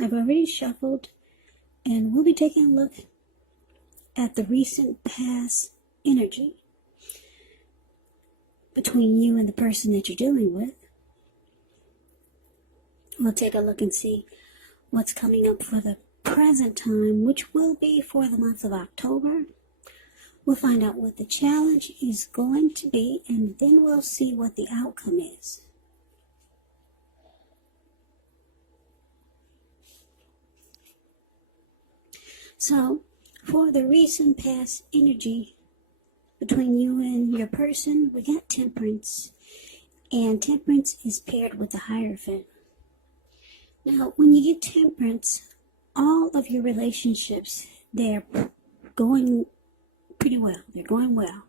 I've already shuffled, and we'll be taking a look at the recent past energy between you and the person that you're dealing with. We'll take a look and see what's coming up for the present time, which will be for the month of October. We'll find out what the challenge is going to be, and then we'll see what the outcome is. So, for the recent past energy between you and your person, we got Temperance, and Temperance is paired with the Hierophant. Now, when you get Temperance, all of your relationships, they're going pretty well. They're going well.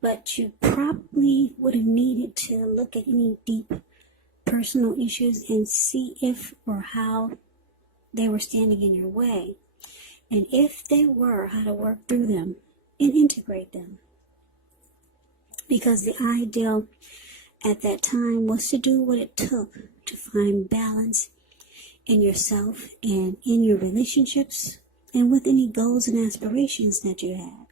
But you probably would have needed to look at any deep personal issues and see if or how they were standing in your way. And if they were, how to work through them and integrate them. Because the ideal at that time was to do what it took to find balance in yourself and in your relationships and with any goals and aspirations that you had.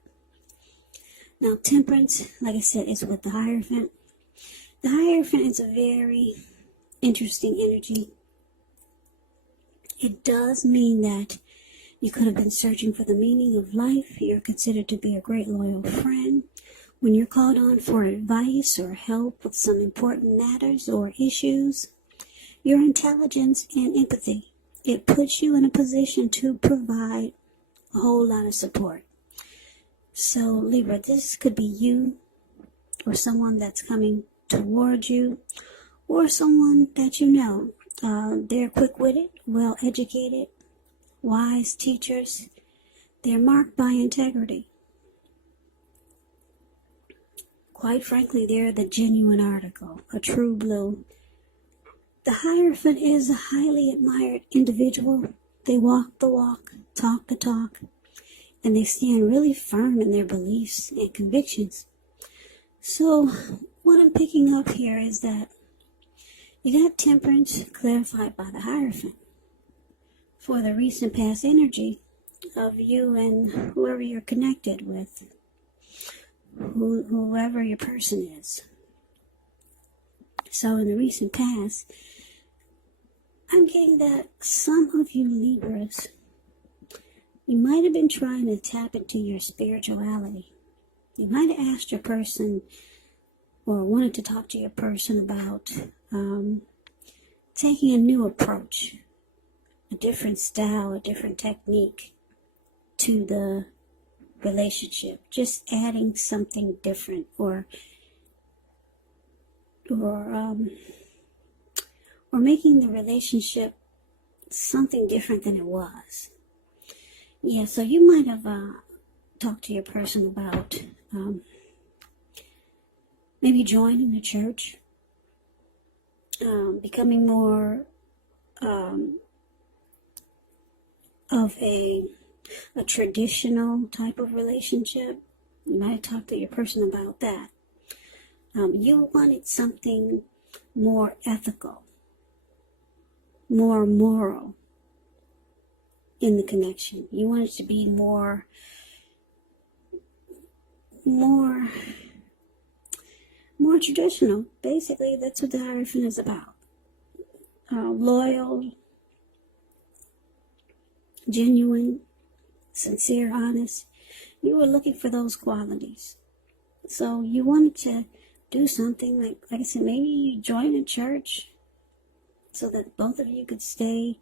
Now, Temperance, like I said, is with the Hierophant. The Hierophant is a very interesting energy. It does mean that you could have been searching for the meaning of life. You're considered to be a great loyal friend. When you're called on for advice or help with some important matters or issues, your intelligence and empathy, it puts you in a position to provide a whole lot of support. So, Libra, this could be you or someone that's coming towards you or someone that you know. They're quick-witted, well-educated, wise teachers. They're marked by integrity. Quite frankly, they're the genuine article, a true blue. The Hierophant is a highly admired individual. They walk the walk, talk the talk, and they stand really firm in their beliefs and convictions. So, what I'm picking up here is that you got Temperance clarified by the Hierophant for the recent past energy of you and whoever you're connected with. Whoever your person is. So in the recent past, I'm getting that some of you Libras, you might have been trying to tap into your spirituality. You might have asked your person or wanted to talk to your person about taking a new approach, a different style, a different technique to the relationship, just adding something different or making the relationship something different than it was. Yeah, so you might have talked to your person about maybe joining the church, becoming more of a traditional type of relationship. You might have talked to your person about that. You wanted something more ethical, more moral in the connection. You wanted to be more traditional. Basically, that's what the Hierophant is about. Loyal, genuine, sincere, honest. You were looking for those qualities. So you wanted to do something like I said, maybe you join a church so that both of you could stay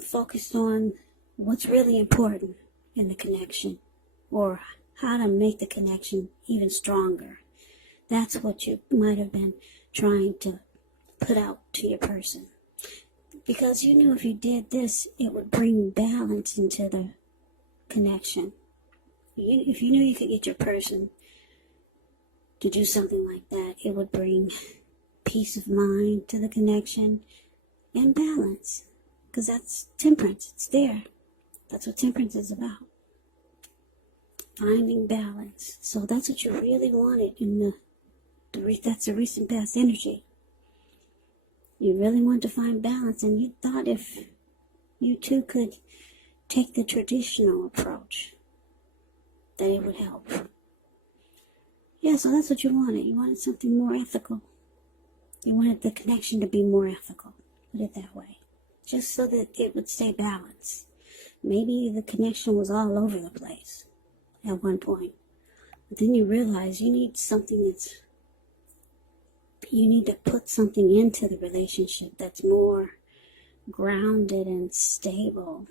focused on what's really important in the connection or how to make the connection even stronger. That's what you might have been trying to put out to your person. Because you knew if you did this, it would bring balance into the connection. If you knew you could get your person to do something like that, it would bring peace of mind to the connection and balance. Because that's Temperance. It's there. That's what Temperance is about. Finding balance. So that's what you really wanted in that's the recent past energy. You really want to find balance, and you thought if you two could take the traditional approach, that it would help. Yeah, so that's what you wanted. You wanted something more ethical. You wanted the connection to be more ethical. Put it that way. Just so that it would stay balanced. Maybe the connection was all over the place at one point. But then you realize you need to put something into the relationship that's more grounded and stable.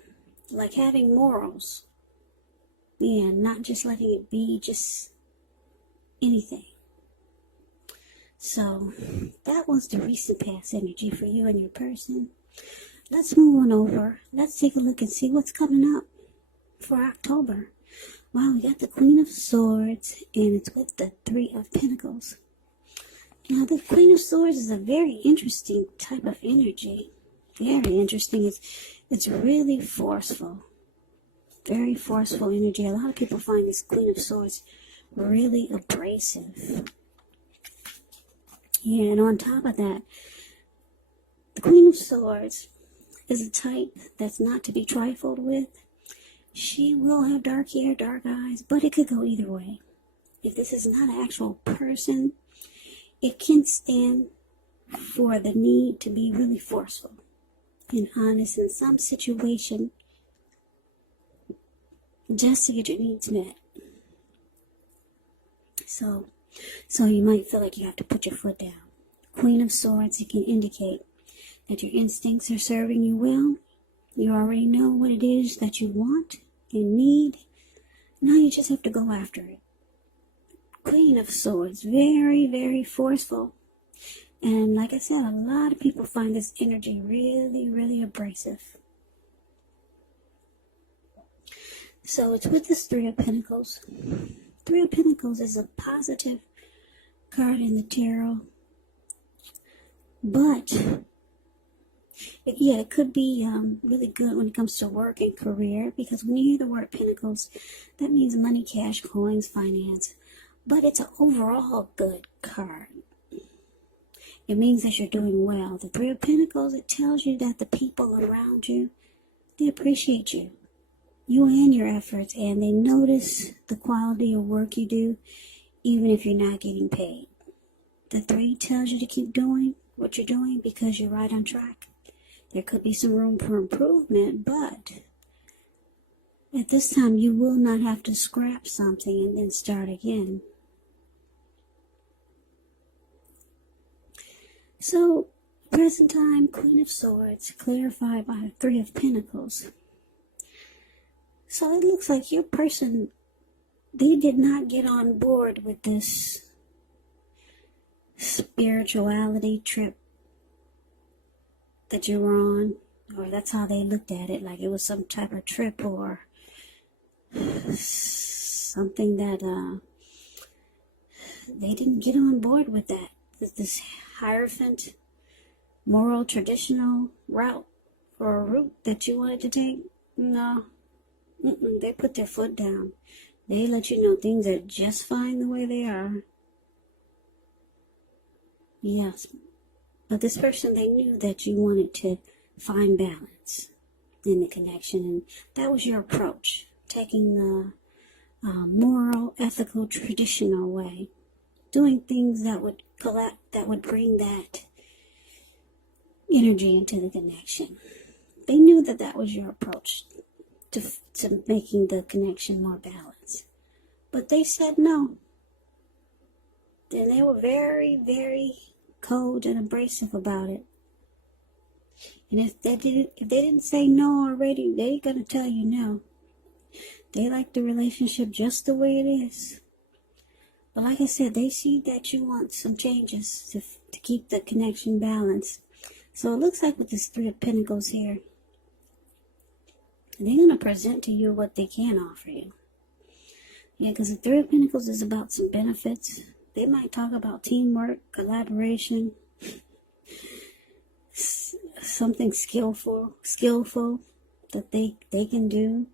Like having morals. Yeah, not just letting it be just anything. So, that was the recent past energy for you and your person. Let's move on over. Let's take a look and see what's coming up for October. Wow, we got the Queen of Swords, and it's with the Three of Pentacles. Now, the Queen of Swords is a very interesting type of energy. Very interesting. It's really forceful. Very forceful energy. A lot of people find this Queen of Swords really abrasive. Yeah, and on top of that, the Queen of Swords is a type that's not to be trifled with. She will have dark hair, dark eyes, but it could go either way. If this is not an actual person, it can stand for the need to be really forceful and honest in some situation just to get your needs met. So you might feel like you have to put your foot down. Queen of Swords, it can indicate that your instincts are serving you well. You already know what it is that you want and need. Now you just have to go after it. Queen of Swords, very, very forceful. And like I said, a lot of people find this energy really, really abrasive. So it's with this Three of Pentacles. Three of Pentacles is a positive card in the tarot. But, it could be really good when it comes to work and career. Because when you hear the word Pentacles, that means money, cash, coins, finance. But it's an overall good card. It means that you're doing well. The Three of Pentacles, it tells you that the people around you, they appreciate you. You and your efforts, and they notice the quality of work you do, even if you're not getting paid. The Three tells you to keep doing what you're doing because you're right on track. There could be some room for improvement, but at this time you will not have to scrap something and then start again. So, present time, Queen of Swords, clarified by the Three of Pentacles. So it looks like your person, they did not get on board with this spirituality trip that you were on, or that's how they looked at it, like it was some type of trip or something that they didn't get on board with that. This Hierophant, moral, traditional route or a route that you wanted to take. No. They put their foot down. They let you know things are just fine the way they are. Yes. But this person, they knew that you wanted to find balance in the connection. And that was your approach. Taking the moral, ethical, traditional way. Doing things that would bring that energy into the connection. They knew that that was your approach to making the connection more balanced. But they said no. Then they were very, very cold and abrasive about it. And if they didn't say no already, they're going to tell you no. They like the relationship just the way it is. But like I said, they see that you want some changes to keep the connection balanced. So it looks like with this Three of Pentacles here, they're going to present to you what they can offer you. Yeah, because the Three of Pentacles is about some benefits. They might talk about teamwork, collaboration, something skillful that they can do.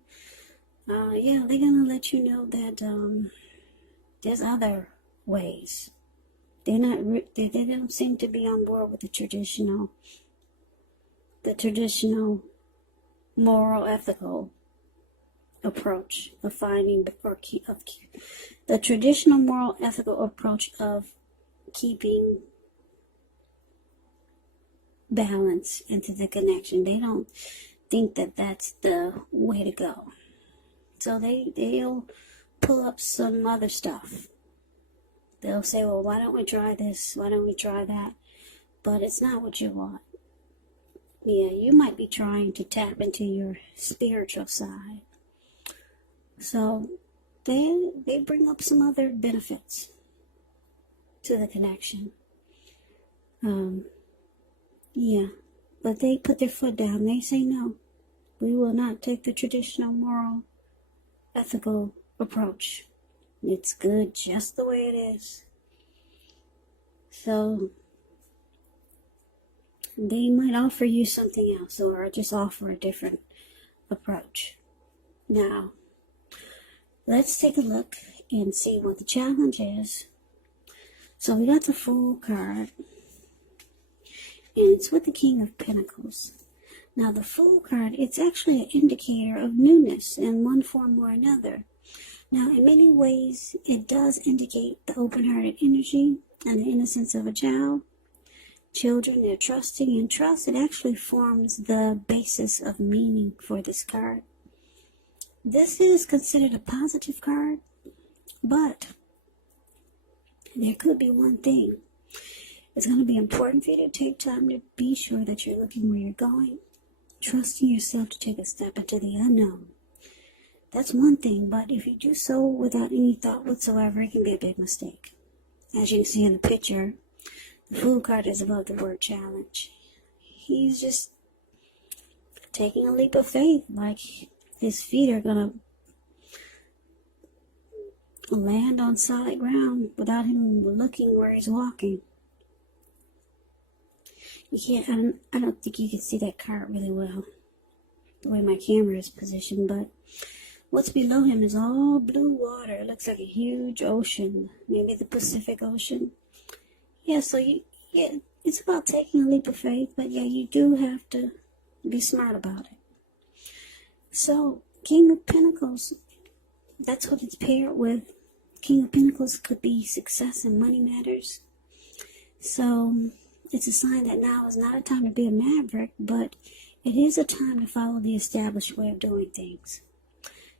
Yeah, they're going to let you know that there's other ways They're not. They don't seem to be on board with the traditional moral, ethical approach of finding the traditional moral, ethical approach of keeping balance into the connection. They don't think that that's the way to go. So they'll pull up some other stuff. They'll say, well, why don't we try this? Why don't we try that? But it's not what you want. Yeah, you might be trying to tap into your spiritual side. So they bring up some other benefits to the connection. Yeah, but they put their foot down. They say, no, we will not take the traditional moral, ethical approach. It's good just the way it is. So they might offer you something else, or just offer a different approach. Now, let's take a look and see what the challenge is. So we got the Fool card, and it's with the King of Pentacles. Now the Fool card, it's actually an indicator of newness in one form or another. Now in many ways, it does indicate the open-hearted energy and the innocence of a child. Children, they're trusting, and trust, it actually forms the basis of meaning for this card. This is considered a positive card, but there could be one thing. It's going to be important for you to take time to be sure that you're looking where you're going, trusting yourself to take a step into the unknown. That's one thing, but if you do so without any thought whatsoever, it can be a big mistake. As you can see in the picture, the Fool card is above the word challenge. He's just taking a leap of faith, like his feet are going to land on solid ground without him looking where he's walking. You can't, I don't think you can see that card really well, the way my camera is positioned, but what's below him is all blue water. It looks like a huge ocean, maybe the Pacific Ocean. Yeah, so it's about taking a leap of faith, but yeah, you do have to be smart about it. So, King of Pentacles, that's what it's paired with. King of Pentacles could be success in money matters. So, it's a sign that now is not a time to be a maverick, but it is a time to follow the established way of doing things.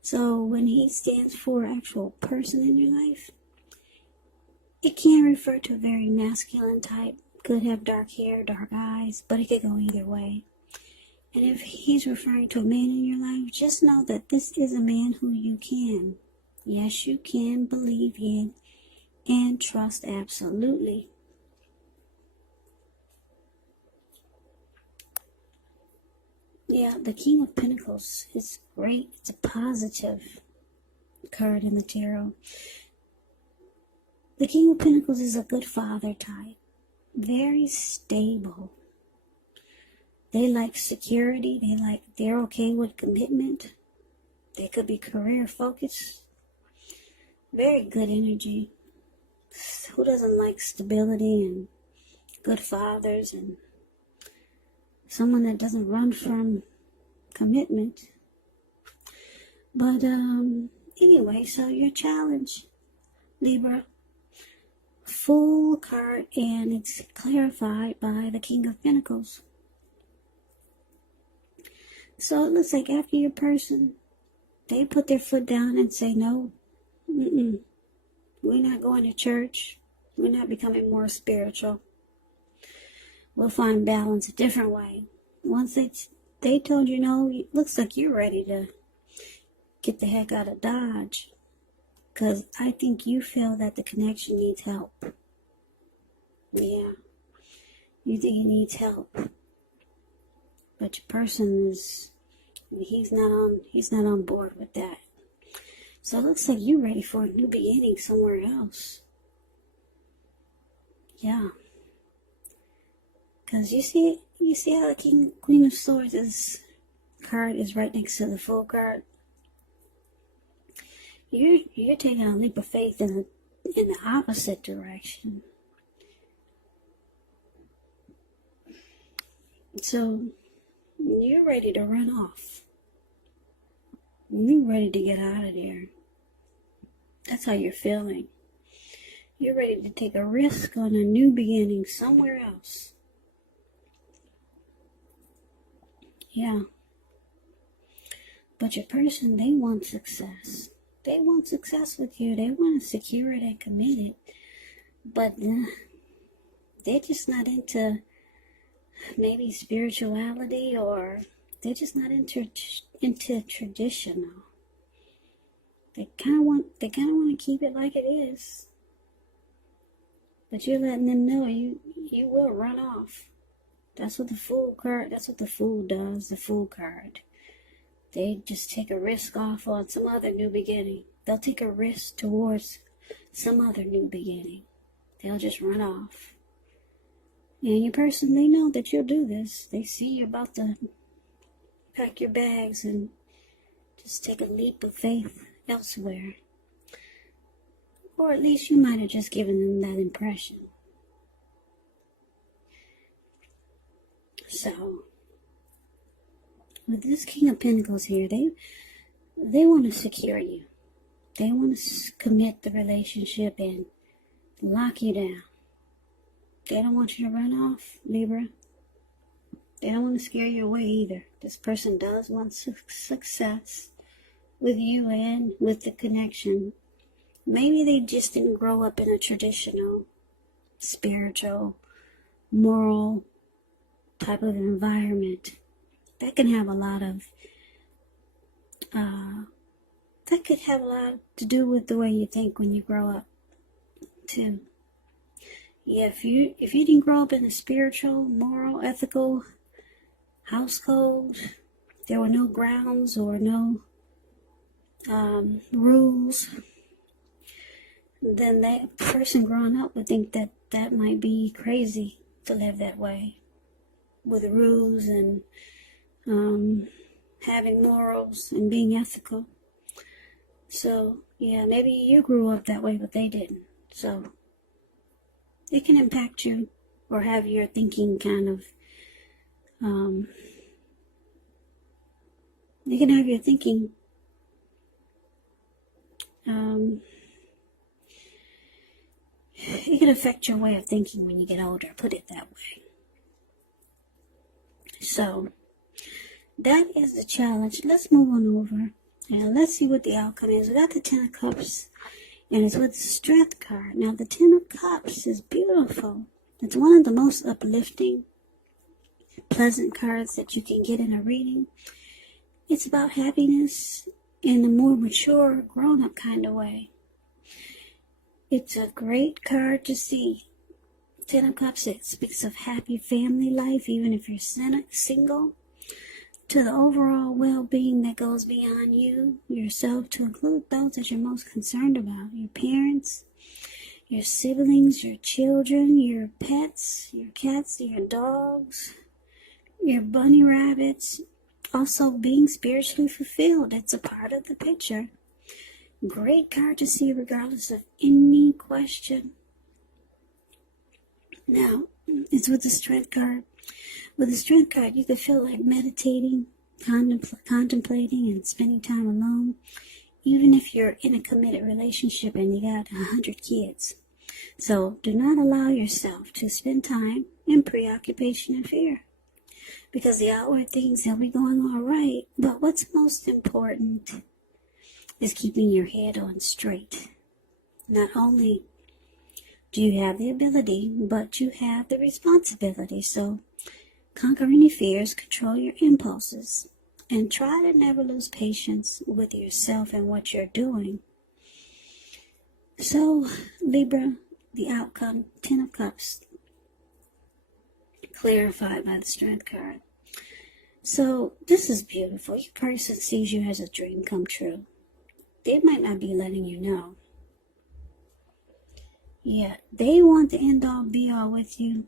So, when he stands for an actual person in your life, it can refer to a very masculine type. Could have dark hair, dark eyes, but it could go either way. And if he's referring to a man in your life, just know that this is a man who you can. Yes, you can believe in and trust absolutely. Yeah, the King of Pentacles is great. It's a positive card in the tarot. The King of Pentacles is a good father type. Very stable. They like security. They're okay with commitment. They could be career focused. Very good energy. Who doesn't like stability and good fathers and someone that doesn't run from commitment? But anyway, so your challenge, Libra, Fool card, and it's clarified by the King of Pentacles. So it looks like after your person, they put their foot down and say, no, we're not going to church. We're not becoming more spiritual. We'll find balance a different way. Once they told you no, it looks like you're ready to get the heck out of Dodge. Because I think you feel that the connection needs help. Yeah. You think he needs help. But your person is, he's not on board with that. So it looks like you're ready for a new beginning somewhere else. Yeah. Because you see how the Queen of Swords card is right next to the Fool card? You're taking a leap of faith in the opposite direction. So you're ready to run off. You're ready to get out of there. That's how you're feeling. You're ready to take a risk on a new beginning somewhere else. Yeah. But your person, they want success. They want success with you. They want to secure it and commit it. But they're just not into maybe spirituality, or they're just not into traditional. They kind of want to keep it like it is. But you're letting them know you will run off. That's what the Fool card, that's what the Fool does, the Fool card. They just take a risk off on some other new beginning. They'll take a risk towards some other new beginning. They'll just run off. And your person, they know that you'll do this. They see you're about to pack your bags and just take a leap of faith elsewhere. Or at least you might have just given them that impression. So, with this King of Pentacles here, they want to secure you. They want to commit the relationship and lock you down. They don't want you to run off, Libra. They don't want to scare you away either. This person does want success with you and with the connection. Maybe they just didn't grow up in a traditional, spiritual, moral type of environment. That can have a lot of, that could have a lot to do with the way you think when you grow up, too. Yeah, if you didn't grow up in a spiritual, moral, ethical household, there were no grounds or no rules, then that person growing up would think that might be crazy to live that way, with rules and having morals and being ethical. So, yeah, maybe you grew up that way, but they didn't. So, it can impact you or have your thinking kind of, you can have your thinking, it can affect your way of thinking when you get older, put it that way. So, that is the challenge. Let's move on over and let's see what the outcome is. We got the Ten of Cups, and it's with the Strength card. Now, the Ten of Cups is beautiful. It's one of the most uplifting, pleasant cards that you can get in a reading. It's about happiness in a more mature, grown-up kind of way. It's a great card to see. Ten of Cups, it speaks of happy family life, even if you're single, to the overall well-being that goes beyond you, yourself, to include those that you're most concerned about. Your parents, your siblings, your children, your pets, your cats, your dogs, your bunny rabbits. Also being spiritually fulfilled. It's a part of the picture. Great card to see regardless of any question. Now, it's with the Strength card. With the Strength card, you can feel like meditating, contemplating, and spending time alone, even if you're in a committed relationship and you got 100 kids. So, do not allow yourself to spend time in preoccupation and fear, because the outward things, they'll be going all right, but what's most important is keeping your head on straight. Not only do you have the ability, but you have the responsibility. So conquer any fears, control your impulses, and try to never lose patience with yourself and what you're doing. So, Libra, the outcome, Ten of Cups, clarified by the Strength card. So, this is beautiful. Your person sees you as a dream come true. They might not be letting you know. Yeah, they want the end all be all with you.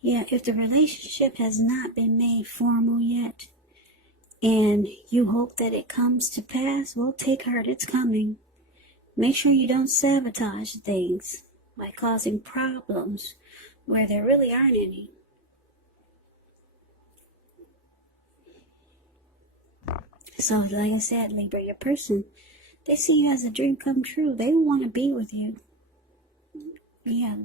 Yeah, if the relationship has not been made formal yet, and you hope that it comes to pass, well, take heart, it's coming. Make sure you don't sabotage things. by causing problems where there really aren't any. So, like I said, Libra, your person, they see you as a dream come true. They want to be with you. Yeah,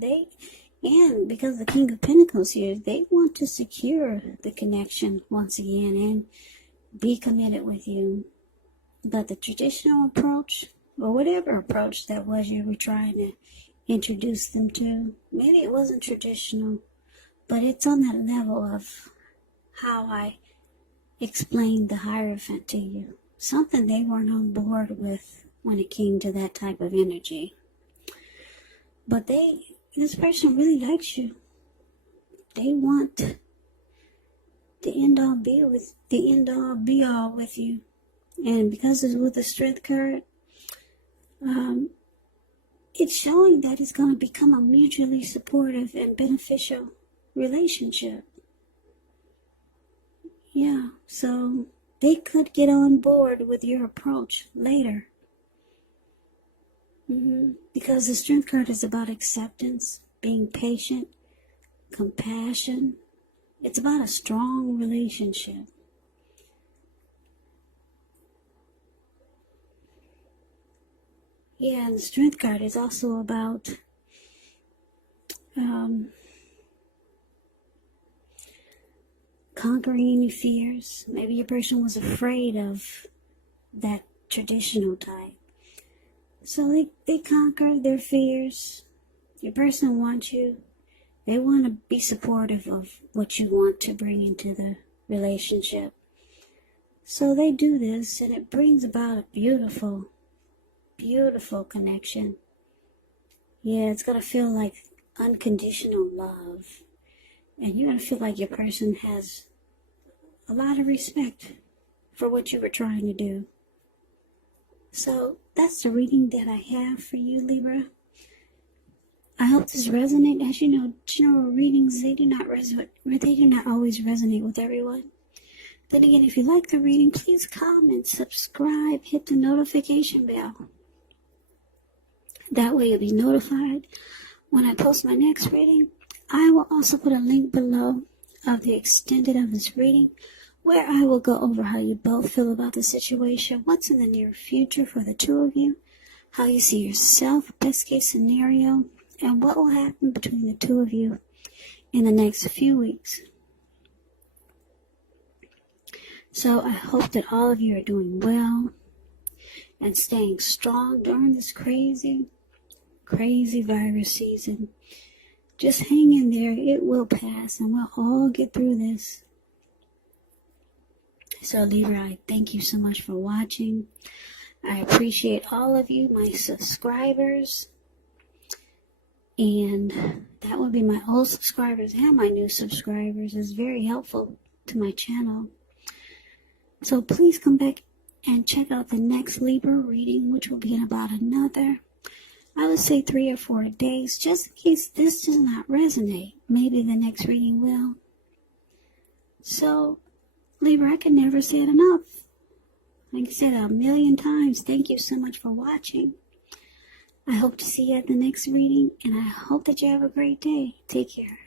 and because the King of Pentacles here, they want to secure the connection once again and be committed with you. But the traditional approach, or whatever approach that was you were trying to introduce them to, maybe it wasn't traditional, but it's on that level of how I explained the Hierophant to you. Something they weren't on board with when it came to that type of energy. But this person really likes you. They want the end all be all with you. And because it's with the Strength card, it's showing that it's going to become a mutually supportive and beneficial relationship. Yeah, so they could get on board with your approach later. Because the Strength card is about acceptance, being patient, compassion. It's about a strong relationship. Yeah, and the Strength card is also about conquering any fears. Maybe your person was afraid of that traditional type. So they conquered their fears. Your person wants you. They want to be supportive of what you want to bring into the relationship. So they do this, and it brings about a beautiful, beautiful connection. Yeah, it's going to feel like unconditional love. And you're going to feel like your person has a lot of respect for what you were trying to do. So that's the reading that I have for you, Libra. I hope this resonates. As you know, general readings, they do not always resonate with everyone. Then again, if you like the reading, please comment, subscribe, hit the notification bell. That way you'll be notified when I post my next reading. I will also put a link below of the extended of this reading, where I will go over how you both feel about the situation, what's in the near future for the two of you, how you see yourself, best case scenario, and what will happen between the two of you in the next few weeks. So I hope that all of you are doing well and staying strong during this crazy, crazy virus season. Just hang in there. It will pass, and we'll all get through this. So Libra, I thank you so much for watching. I appreciate all of you, my subscribers. And that would be my old subscribers and my new subscribers. It's very helpful to my channel. So please come back and check out the next Libra reading, which will be in about another, I would say 3 or 4 days, just in case this does not resonate. Maybe the next reading will. So, Libra, I can never say it enough. Like I said 1,000,000 times, thank you so much for watching. I hope to see you at the next reading, and I hope that you have a great day. Take care.